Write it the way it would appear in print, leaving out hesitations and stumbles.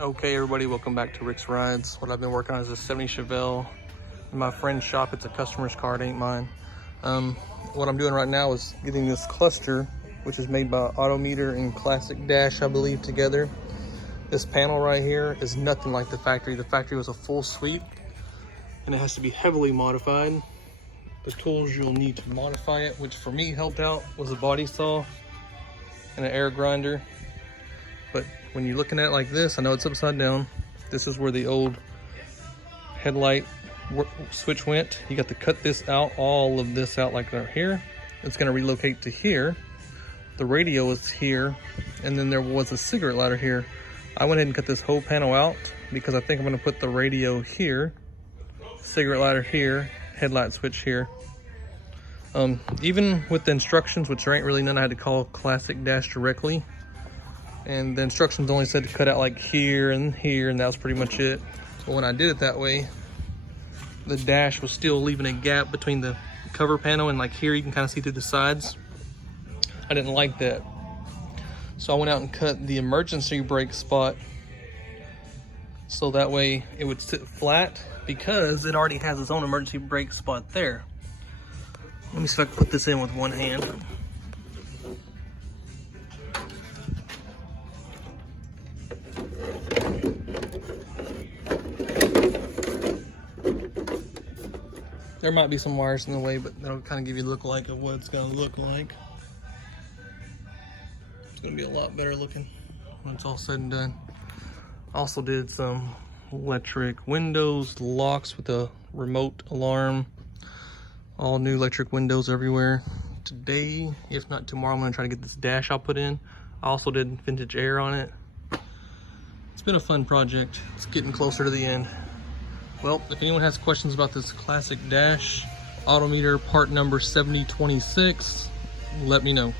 Okay, everybody, welcome back to Rick's Rides. What I've been working on is a 70 Chevelle. In my friend's shop, it's a customer's car, it ain't mine. What I'm doing right now is getting this cluster, which is made by Autometer and Classic Dash, I believe, together. This panel right here is nothing like the factory. The factory was a full sweep, and it has to be heavily modified. The tools you'll need to modify it, which for me helped out, was a body saw and an air grinder. But when you're looking at it like this, I know it's upside down. This is where the old headlight switch went. You got to cut this out, all of this out like right here. It's gonna relocate to here. The radio is here, and then there was a cigarette lighter here. I went ahead and cut this whole panel out because I think I'm gonna put the radio here, cigarette lighter here, headlight switch here. Even with the instructions, which there ain't really none, I had to call Classic Dash directly. And the instructions only said to cut out like here, and that was pretty much it. But when I did it that way, the dash was still leaving a gap between the cover panel and like here you can kind of see through the sides. I didn't like that. So I went out and cut the emergency brake spot so that way it would sit flat because it already has its own emergency brake spot there. Let me see if I can put this in with one hand. There might be some wires in the way, but that'll kind of give you a look like of what it's going to look like. It's going to be a lot better looking when it's all said and done. Also did some electric windows, locks with a remote alarm. All new electric windows everywhere. Today, if not tomorrow, I'm going to try to get this dash I'll put in. I also did vintage air on it. It's been a fun project. It's getting closer to the end. Well, if anyone has questions about this Classic Dash Autometer part number 7026, let me know.